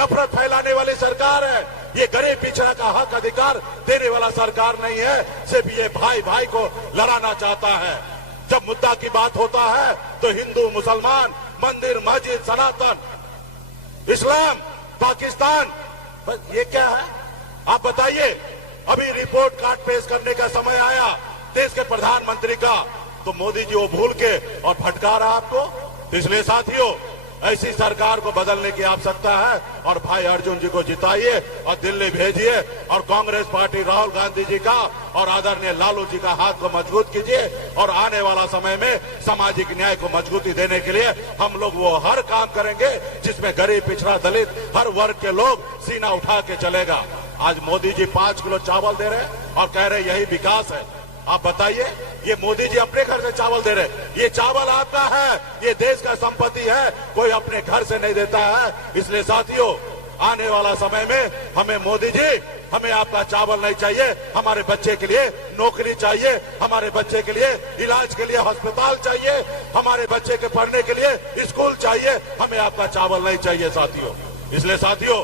नफरत फैलाने वाली सरकार है। ये गरीब पिछड़ा का हक अधिकार देने वाला सरकार नहीं है। सिर्फ ये भाई भाई को लड़ाना चाहता है। जब मुद्दा की बात होता है तो हिंदू मुसलमान, मंदिर मस्जिद, सनातन, इस्लाम, पाकिस्तान, बस ये क्या है आप बताइए। अभी रिपोर्ट कार्ड पेश करने का समय आया देश के प्रधानमंत्री का, तो मोदी जी वो भूल के और भटका रहा आपको। इसलिए साथियों, ऐसी सरकार को बदलने की आवश्यकता है और भाई अर्जुन जी को जिताइए और दिल्ली भेजिए और कांग्रेस पार्टी राहुल गांधी जी का और आदरणीय लालू जी का हाथ को मजबूत कीजिए और आने वाला समय में सामाजिक न्याय को मजबूती देने के लिए हम लोग वो हर काम करेंगे जिसमें गरीब, पिछड़ा, दलित हर वर्ग के लोग सीना उठा के चलेगा। आज मोदी जी 5 किलो चावल दे रहे हैं और कह रहे यही विकास है। आप बताइए, ये मोदी जी अपने घर से चावल दे रहे, ये चावल आपका है, ये देश का संपत्ति है, कोई अपने घर से नहीं देता है। इसलिए साथियों, आने वाला समय में हमें मोदी जी, हमें आपका चावल नहीं चाहिए, हमारे बच्चे के लिए नौकरी चाहिए, हमारे बच्चे के लिए इलाज के लिए अस्पताल चाहिए, हमारे बच्चे के पढ़ने के लिए स्कूल चाहिए, हमें आपका चावल नहीं चाहिए साथियों। इसलिए साथियों,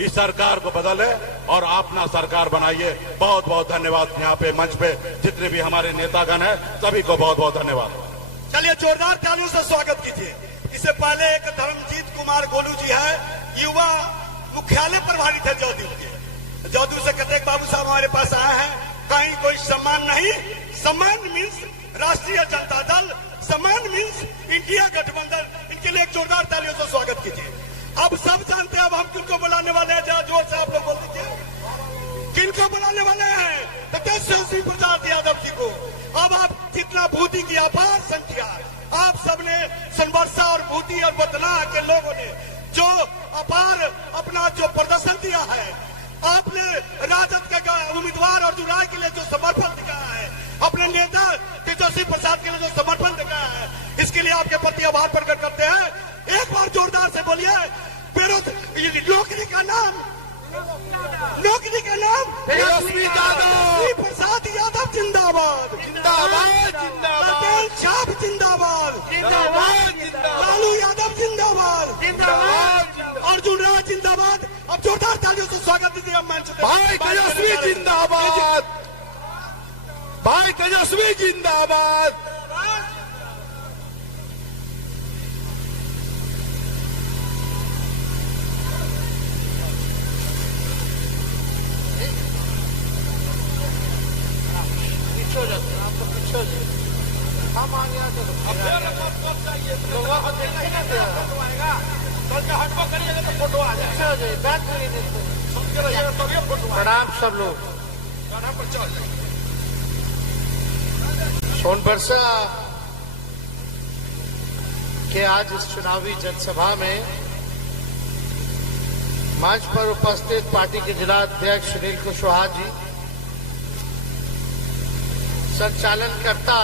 इस सरकार को बदले और अपना सरकार बनाइए। बहुत बहुत धन्यवाद। यहाँ पे मंच पे जितने भी हमारे नेतागण हैं सभी को बहुत बहुत धन्यवाद। चलिए जोरदार तालियों से स्वागत कीजिए। इससे पहले एक धर्मजीत कुमार गोलू जी है, युवा मुख्यालय प्रभारी थे जदयू के। जदयू से कतेक बाबू साहब हमारे पास आए हैं। कहीं कोई सम्मान नहीं, सम्मान मीन्स राष्ट्रीय जनता दल, सम्मान मीन्स इंडिया गठबंधन। इनके लिए एक जोरदार तालियों से स्वागत कीजिए। अब सब जानते हैं अब हम किनको बुलाने वाले हैं, जरा जोर से आप लोग बोल दीजिए किनको बुलाने वाले हैं। तो तेजस्वी प्रसाद यादव जी को। अब आप जितना भूति की अपार संख्या आप सबने सोनबरसा और भूति और बदनाह के लोगों ने जो अपार अपना जो प्रदर्शन दिया है, आपने राजद के उम्मीदवार अर्जुन राय के लिए जो समर्पण दिखाया है, अपने नेता तेजस्वी प्रसाद के लिए जो समर्पण दिखाया है, इसके लिए आपके प्रति आभार प्रकट करते हैं। एक बार जोरदार से बोलिए। नौकरी का नाम, नौकरी का नाम तेजस्वी यादव, प्रसाद यादव जिंदाबाद, जिंदाबाद, जिंदाबाद, पटेल छाप जिंदाबाद, जिंदाबाद, जिंदाबाद, लालू यादव जिंदाबाद, जिंदाबाद, अर्जुन राय जिंदाबाद। अब जोरदार तालियों से स्वागत दीजिए मंच पे। भाई तेजस्वी जिंदाबाद, भाई तेजस्वी जिंदाबाद। हम आ गया तो लोगों को देखना ही नहीं है। कल का हटको करिएगा तो फोटो आ जाएगा। बात करिए समझ रहिएगा तब ये फोटो। प्रणाम सब लोग। पर चल सोनबरसा के आज इस चुनावी जनसभा में मंच पर उपस्थित पार्टी के जिला अध्यक्ष सुनील कुशवाहा जी, संचालनकर्ता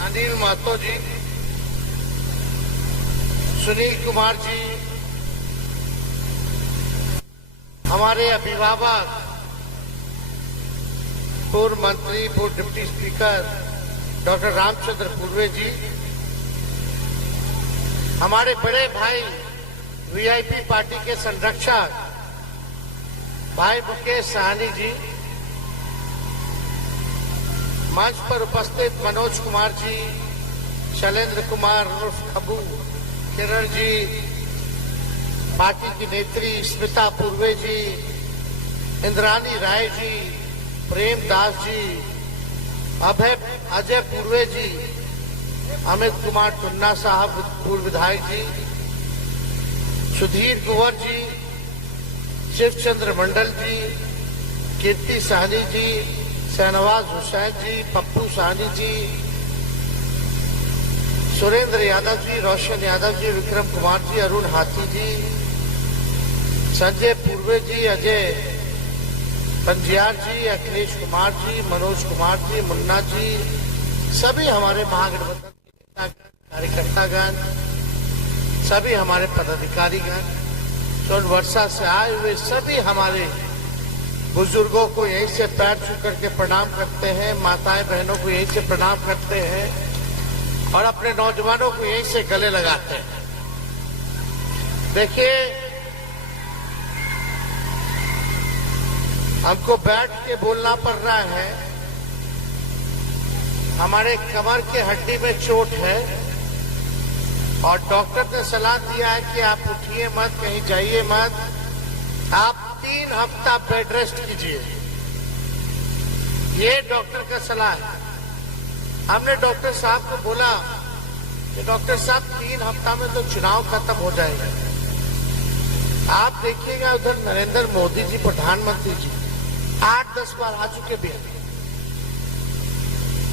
अनिल महतो जी, सुनील कुमार जी, हमारे अभिभावक पूर्व मंत्री, पूर्व deputy speaker doctor Ramchandra Purve जी, हमारे बड़े भाई वीआईपी पार्टी के संरक्षक भाई मुकेश साहनी जी, मंच पर उपस्थित मनोज कुमार जी, शैलेंद्र कुमार उर्फ खबू, किरण जी, पार्टी की नेत्री स्मिता पूर्वे जी, इंद्रानी राय जी, प्रेम दास जी, अजय पूर्वे जी, अमित कुमार टुन्ना साहब पूर्व विधायक जी, सुधीर कुंवर जी, शिव चंद्र मंडल जी, कीर्ति साहनी जी, शहनवाज हुसैन जी, पप्पू साहनी जी, सुरेंद्र यादव जी, रोशन यादव जी, विक्रम कुमार जी, अरुण हाथी जी, संजय पूर्वे जी, अजय पंजियार जी, अखिलेश कुमार जी, मनोज कुमार जी, मुन्ना जी, सभी हमारे महागठबंधन के कार्यकर्तागण, सभी हमारे पदाधिकारीगण, सोनबरसा से आए हुए सभी हमारे बुजुर्गों को यहीं से पैर छू करके प्रणाम करते हैं, माताएं बहनों को यहीं से प्रणाम करते हैं और अपने नौजवानों को यहीं से गले लगाते हैं। देखिए, हमको बैठ के बोलना पड़ रहा है, हमारे कमर के हड्डी में चोट है और डॉक्टर ने सलाह दिया है कि आप उठिए मत, कहीं जाइए मत, आप 3 हफ्ता बेड रेस्ट कीजिए। ये डॉक्टर का सलाह है। हमने डॉक्टर साहब को बोला कि डॉक्टर साहब 3 हफ्ता में तो चुनाव खत्म हो जाएगा। आप देखिएगा उधर नरेंद्र मोदी जी प्रधानमंत्री जी 8-10 बार आ चुके भी हैं,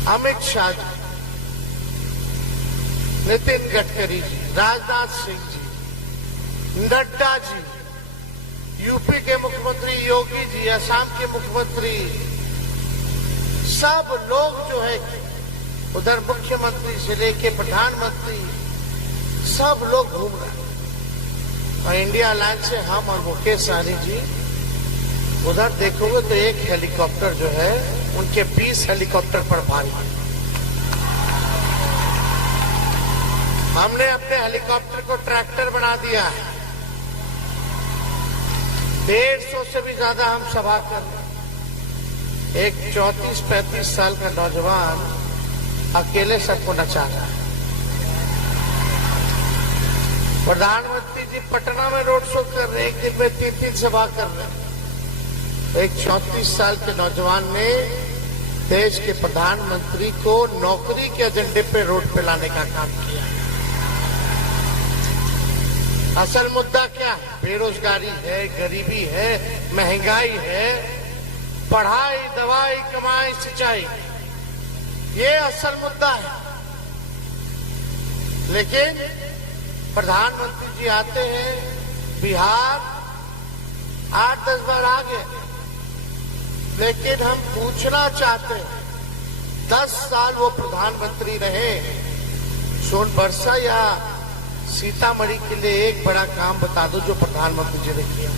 अमित शाह जी, नितिन गडकरी जी, राजनाथ सिंह जी, नड्डा जी, यूपी के मुख्यमंत्री योगी जी, असम के मुख्यमंत्री, सब लोग जो है उधर मुख्यमंत्री से लेके प्रधानमंत्री सब लोग घूम रहे हैं। और इंडिया अलायंस से हम और मुकेश सहनी जी उधर देखोगे तो एक हेलीकॉप्टर जो है उनके 20 हेलीकॉप्टर पर भारी है। हमने अपने हेलीकॉप्टर को ट्रैक्टर बना दिया है। 150 से भी ज्यादा हम सभा कर रहे हैं। एक 34-35 साल का नौजवान अकेले सबको नचा रहा है। प्रधानमंत्री जी पटना में रोड शो कर रहे हैं, एक दिन में 3-3 सभा कर रहे हैं। तो एक 34 साल के नौजवान ने देश के प्रधानमंत्री को नौकरी के एजेंडे पे रोड पे लाने का काम किया। असल मुद्दा क्या है? बेरोजगारी है, गरीबी है, महंगाई है, पढ़ाई, दवाई, कमाई, सिंचाई, ये असल मुद्दा है। लेकिन प्रधानमंत्री जी आते हैं, बिहार 8-10 बार आ गए, लेकिन हम पूछना चाहते हैं 10 साल वो प्रधानमंत्री रहे, सोनबरसा या सीतामढ़ी के लिए एक बड़ा काम बता दो जो प्रधानमंत्री जी ने किया।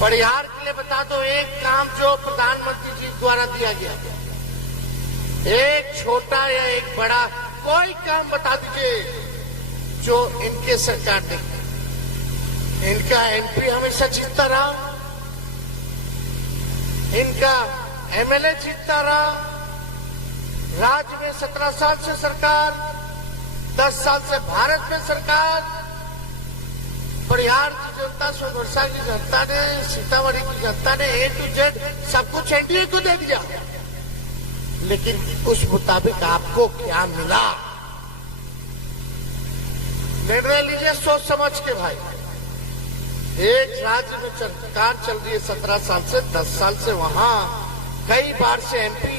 परिहार के लिए बता दो एक काम जो प्रधानमंत्री जी द्वारा दिया गया, एक छोटा या एक बड़ा कोई काम बता दीजिए जो इनके सरकार ने। इनका एमपी हमेशा जीतता रहा, इनका एमएलए जीतता रहा, राज्य में 17 साल से सरकार, 10 साल से भारत में सरकार। परिहार की जनता, सोनभरसा की जनता ने, सीतामढ़ी की जनता ने A to Z सब कुछ एनडीए को दे दिया। लेकिन उस मुताबिक आपको क्या मिला? निर्णय लीजिए सोच समझ के भाई। एक राज्य में सरकार चल रही है 17 साल से, 10 साल से वहां कई बार से एमपी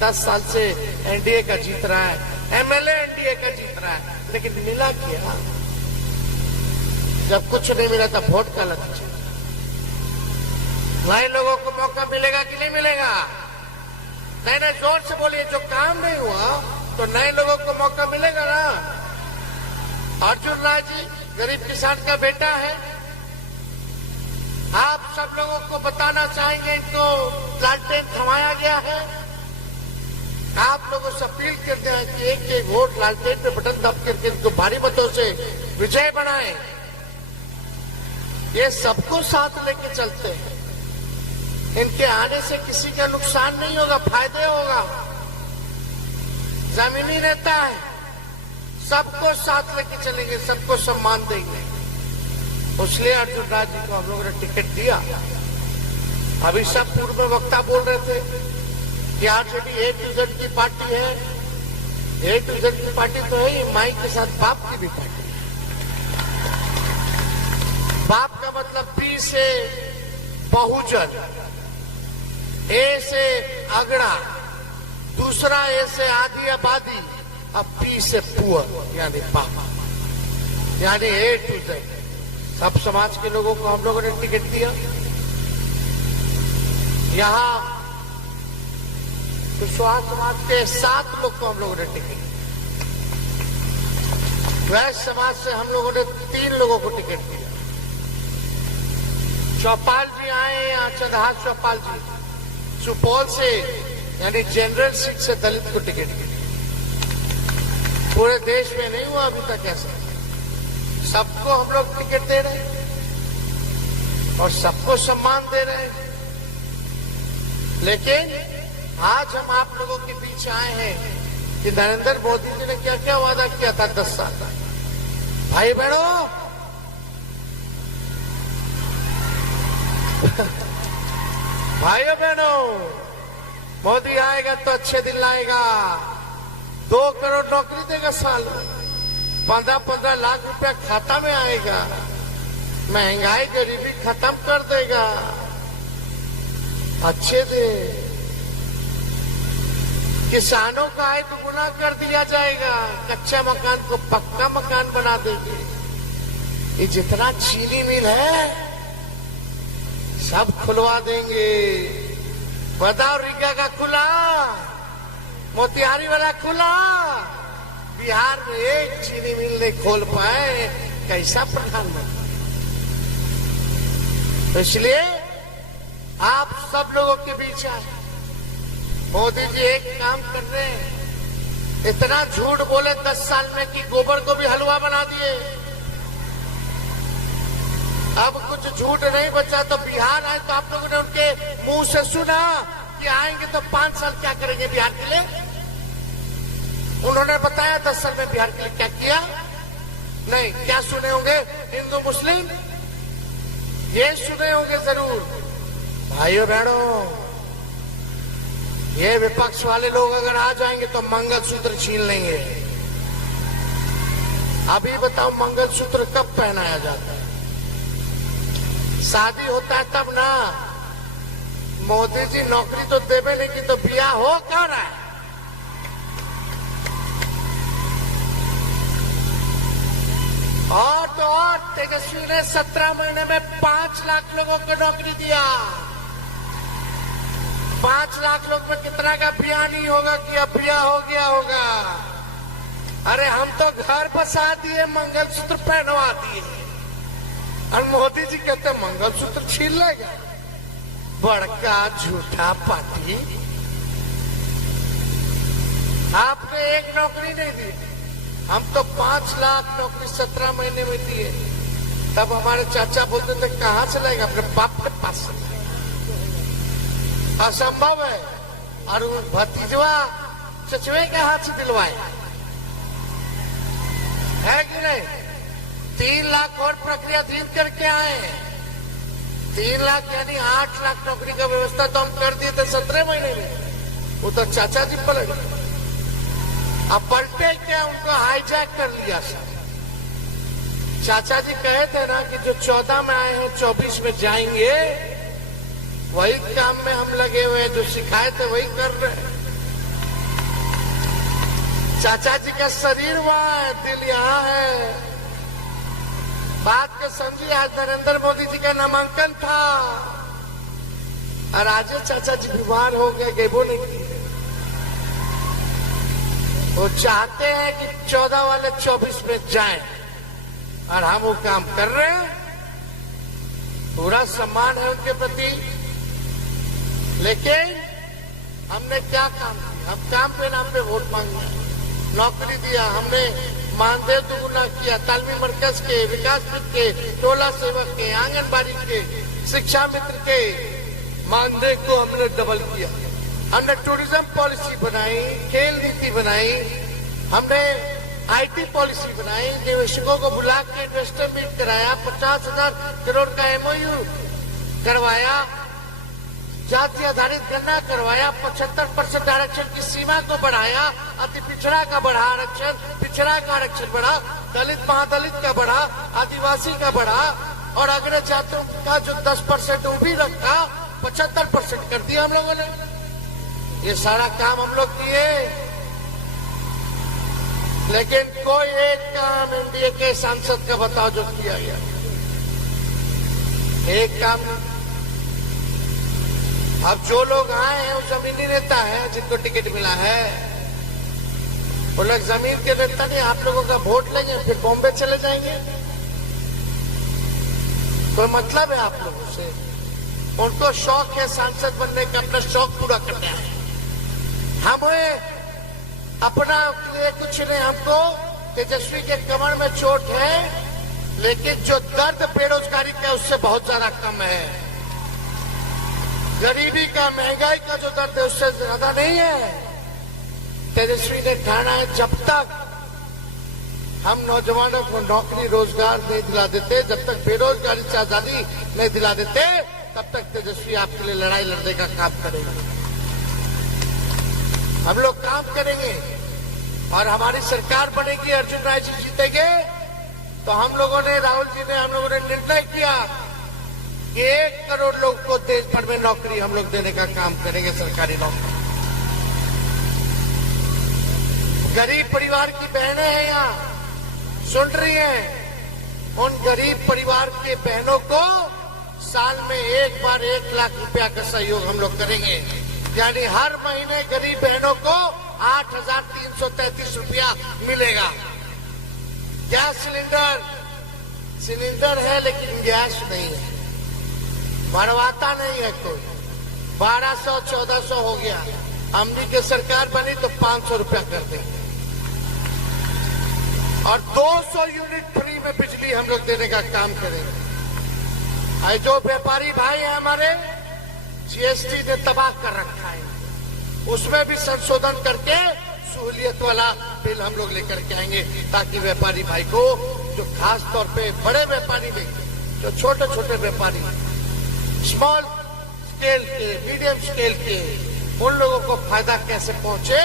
10 साल से एनडीए का जीत रहा है, एमएलए एनडीए का जीत रहा है, लेकिन मिला क्या? जब कुछ नहीं मिला तब वोट का नतीजा। नए लोगों को मौका मिलेगा कि नहीं मिलेगा? नहीं, जोर से बोलिए। जो काम नहीं हुआ तो नए लोगों को मौका मिलेगा ना। अर्जुन राय जी गरीब किसान का बेटा है, आप सब लोगों को बताना चाहेंगे इनको लालटेन थमाया गया है। आप लोगों से अपील करते हैं कि एक वोट लालटेन पे बटन दब करके इनको भारी मतों से विजय बनाएं। ये सबको साथ लेके चलते हैं। इनके आने से किसी का नुकसान नहीं होगा, फायदे होगा। जमीनी नेता है, सबको साथ लेके चलेंगे, सबको सम्मान देंगे। इसलिए अर्जुन राय जी को हम लोगों ने टिकट दिया। अभी सब पूर्व वक्ता बोल रहे थे कि आरजेडी A to Z की पार्टी है। A to Z की पार्टी तो है ही, माई के साथ बाप की भी पार्टी। बाप का मतलब B से बहुजन, A से अगड़ा, दूसरा A से आधी आबादी, अब P से पुअर यानी बाप, यानी A to Z। सब समाज के लोगों को हम लोगों ने टिकट दिया। यहां कुशवाहा समाज के 7 लोग को हम लोगों ने टिकट दिया। वैश्य समाज से हम लोगों ने 3 लोगों को टिकट दिया। चौपाल जी आए यहाँ, चंद्रहास चौपाल जी सुपौल से, यानी जनरल सीट से दलित को टिकट दी। पूरे देश में नहीं हुआ अभी तक ऐसा। सबको हम लोग टिकट दे रहे हैं। और सबको सम्मान दे रहे हैं। लेकिन आज हम आप लोगों के बीच आए हैं कि नरेंद्र मोदी जी ने क्या क्या वादा किया था 10 साल तक। भाई बहनों, भाइयों बहनों, मोदी आएगा तो अच्छे दिन लाएगा। 2 करोड़ नौकरी देगा साल में, 15-15 लाख रुपया खाता में आएगा, महंगाई गरीबी खत्म कर देगा। अच्छे दिन, किसानों का आय दुगुना कर दिया जाएगा, कच्चा मकान को पक्का मकान बना देंगे। ये जितना चीनी मिल है सब खुलवा देंगे। बताओ, रीगा का खुला, मोतिहारी वाला खुला, बिहार में एक चीनी मिल नहीं खोल पाए। कैसा प्रधानमंत्री? तो इसलिए आप सब लोगों के बीच आए। मोदी जी एक काम कर रहे हैं, इतना झूठ बोले 10 साल में कि गोबर को भी हलवा बना दिए। अब कुछ झूठ नहीं बचा तो बिहार आए तो आप लोगों ने उनके मुंह से सुना कि आएंगे तो 5 साल क्या करेंगे बिहार के लिए। उन्होंने बताया 10 साल में बिहार के लिए क्या किया? नहीं। क्या सुने होंगे? हिंदू मुस्लिम ये सुने होंगे जरूर। भाइयों बहनों, ये विपक्ष वाले लोग अगर आ जाएंगे तो मंगलसूत्र छीन लेंगे। अभी बताओ, मंगलसूत्र कब पहनाया जाता है? शादी होता है तब ना। मोदी जी नौकरी तो देवे नहीं कि तो बिया हो क्या रहा है? और तो और तेजस्वी ने 17 महीने में 5 लाख लोगों को नौकरी दिया। 5 लाख लोग में कितना का बिया नहीं होगा कि अब बिया हो गया होगा? अरे हम तो घर बसा दिए, मंगलसूत्र पहनवा दिए, और मोदी जी कहते मंगलसूत्र छीन लेगा। बड़का झूठा पार्टी। आपने एक नौकरी नहीं दी, हम तो 5 लाख नौकरी 17 महीने में दिए। तब हमारे चाचा बोलते थे कहां से लाएगा, अपने बाप के पास से। असंभव है। और भतीजवा चचवे के हाथ से दिलवाए, है कि नहीं? 3 लाख और प्रक्रियाधीन करके आए। 3 लाख यानी 8 लाख नौकरी का व्यवस्था तो हम कर दिए थे 17 महीने में। वो तो चाचा जी पलट, अब पलटे क्या, उनको हाईजैक कर लिया सब। चाचा जी कहे थे ना कि जो 14 में आए हैं 24 में जाएंगे। वही काम में हम लगे हुए हैं, जो सिखाए थे वही कर रहे हैं। चाचा जी का शरीर वहां है, दिल यहाँ है। बात के समझिए, आज नरेंद्र मोदी जी का नामांकन था और आज चाचा जी बीमार हो गए, गेबो नहीं किए। वो चाहते हैं कि 14 वाले 24 में जाएं और हम वो काम कर रहे हैं। पूरा सम्मान है उनके प्रति। लेकिन हमने क्या काम किया? हम काम पे नाम पे वोट मांगे, नौकरी दिया, हमने मानदेय दुगुना किया, तालमी मरकज के, विकास मित्र के, टोला सेवक के, आंगनबाड़ी के, शिक्षा मित्र के मानदेय को हमने डबल किया। हमने टूरिज्म पॉलिसी बनाई, खेल नीति बनाई, हमने आईटी पॉलिसी बनाई, निवेशकों को बुला के इन्वेस्टर मीट कराया, 50,000 करोड़ का एमओयू करवाया, जाति आधारित गणना करवाया, 75% आरक्षण की सीमा को बढ़ाया, अति पिछड़ा का बढ़ा आरक्षण, पिछड़ा का आरक्षण बढ़ा, दलित महादलित का बढ़ा, आदिवासी का बढ़ा, और अग्रज जातियों का जो 10% वो भी रखा 75% कर दिया हम लोगों ने। ये सारा काम हम लोग किए। लेकिन कोई एक काम एनडीए के सांसद का बताओ जो किया गया? एक काम। अब जो लोग आए हैं वो जमीनी नेता है, जिनको टिकट मिला है, वो लोग जमीन के नेता नहीं। आप लोगों का वोट लेंगे फिर बॉम्बे चले जाएंगे। कोई मतलब है आप लोगों से? उनको शौक है सांसद बनने का, अपना शौक पूरा करना है। हमें अपना लिए कुछ नहीं। हमको तेजस्वी के कमर में चोट है, लेकिन जो दर्द बेरोजगारी का उससे बहुत ज्यादा कम है। गरीबी का, महंगाई का जो दर्द है उससे ज्यादा नहीं है। तेजस्वी ने ठाना है जब तक हम नौजवानों को नौकरी रोजगार नहीं दिला देते, जब तक बेरोजगारी से आजादी नहीं दिला देते, तब तक तेजस्वी आपके लिए लड़ाई लड़ने का काम करेगा। हम लोग काम करेंगे और हमारी सरकार बनेगी, अर्जुन राय जी जीतेंगे, तो हम लोगों ने, राहुल जी ने, हम लोगों ने निर्णय किया कि 1 करोड़ लोग को देश भर में नौकरी हम लोग देने का काम करेंगे, सरकारी नौकरी। गरीब परिवार की बहनें हैं यहाँ, सुन रही हैं, उन गरीब परिवार के बहनों को साल में एक बार 1 लाख रुपया का सहयोग हम लोग करेंगे। यानी हर महीने गरीब बहनों को 8,333 रुपया मिलेगा। गैस सिलेंडर है लेकिन गैस नहीं है, भरवाता नहीं है कोई। 1200-1400 हो गया, हमनी की सरकार बनी तो 500 रुपया कर देंगे और 200 यूनिट फ्री में बिजली हम लोग देने का काम करेंगे। जो व्यापारी भाई हैं हमारे, जीएसटी ने तबाह कर रखा है, उसमें भी संशोधन करके सहूलियत वाला बिल हम लोग लेकर के आएंगे, ताकि व्यापारी भाई को, जो खास तौर पे बड़े व्यापारी नहीं, जो छोटे छोटे व्यापारी, स्मॉल स्केल के, मीडियम स्केल के, उन लोगों को फायदा कैसे पहुंचे,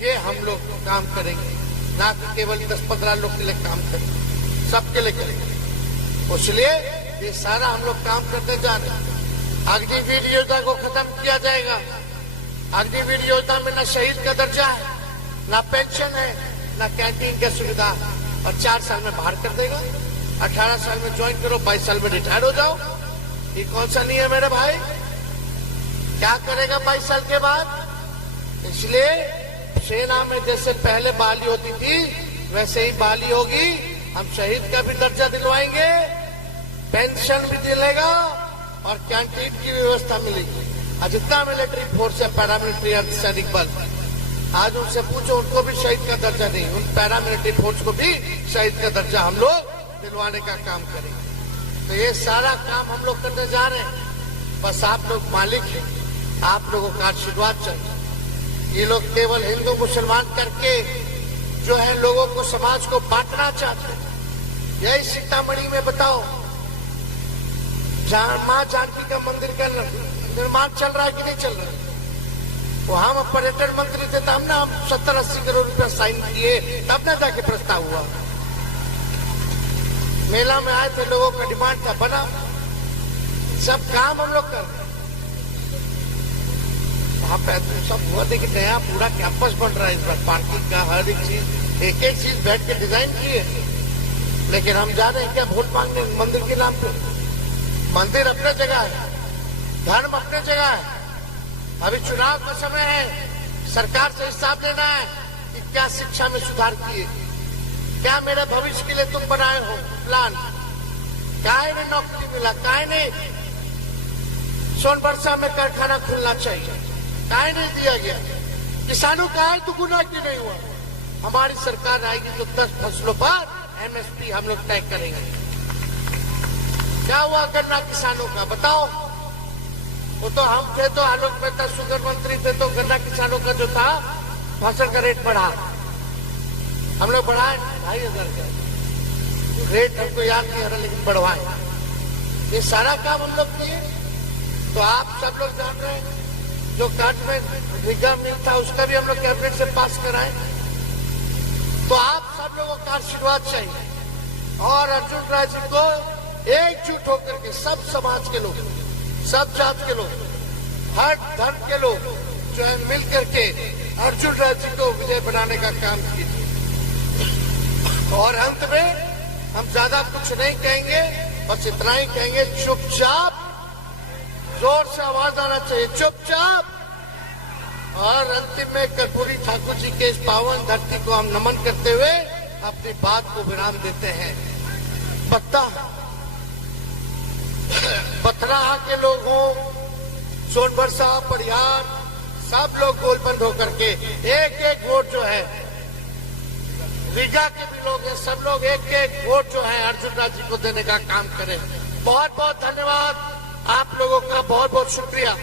ये हम लोग काम करेंगे। ना कि केवल 10-15 लोग के लिए काम करेंगे, सबके लिए करेंगे। इसलिए ये सारा हम लोग काम करते जा रहे हैं। अग्निवीर योजना को खत्म किया जाएगा। अग्निवीर योजना में न शहीद का दर्जा है, न पेंशन है, न कैंटीन की सुविधा, और 4 साल में बाहर कर देगा। 18 साल में ज्वाइन करो, 22 साल में रिटायर हो जाओ। ये कौन सा नहीं है मेरे भाई? क्या करेगा 22 साल के बाद? इसलिए सेना में जैसे पहले बहाली होती थी, वैसे ही बहाली होगी। हम शहीद का भी दर्जा दिलवाएंगे, पेंशन भी मिलेगा और कैंटीन की व्यवस्था मिलेगी। और जितना मिलिट्री फोर्स है, पैरामिलिट्री अर्धसैनिक बल, आज उनसे पूछो, उनको भी शहीद का दर्जा नहीं। उन पैरामिलिट्री फोर्स को भी शहीद का दर्जा हम लोग दिलवाने का काम करेंगे। तो ये सारा काम हम लोग करने जा रहे हैं। बस आप लोग मालिक हैं, आप लोगों का आशीर्वाद चाहिए। ये लोग केवल हिंदू मुसलमान करके जो है लोगों को, समाज को बांटना चाहते हैं। यही सीतामढ़ी में बताओ, जहां मां जानकी का मंदिर का निर्माण चल रहा है कि नहीं चल रहा है? वो हम पर्यटन मंत्री थे, तब ना हम 70-80 करोड़ रुपया साइन किए, तब ना जाके प्रस्ताव हुआ। मेला में आए थे, लोगों का डिमांड था, बना। सब काम हम लोग कर रहे हैं। वहां पे सब हुआ, देखिए नया पूरा कैंपस बन रहा है इस बार, पार्किंग का, हर एक चीज, एक एक चीज बैठ के डिजाइन की है। लेकिन हम जा रहे हैं क्या वोट मांगने मंदिर के नाम पे? मंदिर अपने जगह है, धर्म अपने जगह है। अभी चुनाव का समय है, सरकार से हिसाब लेना है कि क्या शिक्षा में सुधार किए, क्या मेरे भविष्य के लिए तुम बनाए हो प्लान, काहे ने नौकरी मिला, काहे ने सोनबरसा में कारखाना खुलना चाहिए, काहे नहीं दिया गया, किसानों का आय दुगुना क्यों नहीं हुआ? हमारी सरकार आएगी तो 10 फसलों पर एमएसपी हम लोग तय करेंगे। क्या हुआ गन्ना किसानों का बताओ? वो तो हम थे, तो आलोक मेहता शुगर मंत्री थे, तो गन्ना किसानों का जो था फसल का रेट बढ़ा, हम लोग बढ़ाए 2,500 का रेट, हमको याद नहीं आ रहा लेकिन बढ़वाए। ये सारा काम हम लोग किए। तो आप सब लोग जान रहे हैं, जो कार्ड में निगम मिल था उसका भी हम लोग कैबिनेट से पास कराए। तो आप सब लोगों का आशीर्वाद चाहिए और अर्जुन राय जी को एकजुट होकर के सब समाज के लोग, सब जात के लोग, हर धर्म के लोग जो है मिल करके अर्जुन राय जी को विजय बनाने का काम कीजिए। और अंत में हम ज्यादा कुछ नहीं कहेंगे, बस इतना ही कहेंगे, चुपचाप, जोर से आवाज आना चाहिए, चुपचाप। और अंतिम में कर्पूरी ठाकुर जी के इस पावन धरती को हम नमन करते हुए अपनी बात को विराम देते हैं। पथराहा के लोग हों, सोनबरसा, परिहार, सब लोग गोलबंद होकर के एक एक वोट जो है रीगा के लोग हैं, सब लोग एक एक वोट जो है अर्जुन राज जी को देने का काम करें। बहुत बहुत धन्यवाद, आप लोगों का बहुत बहुत शुक्रिया।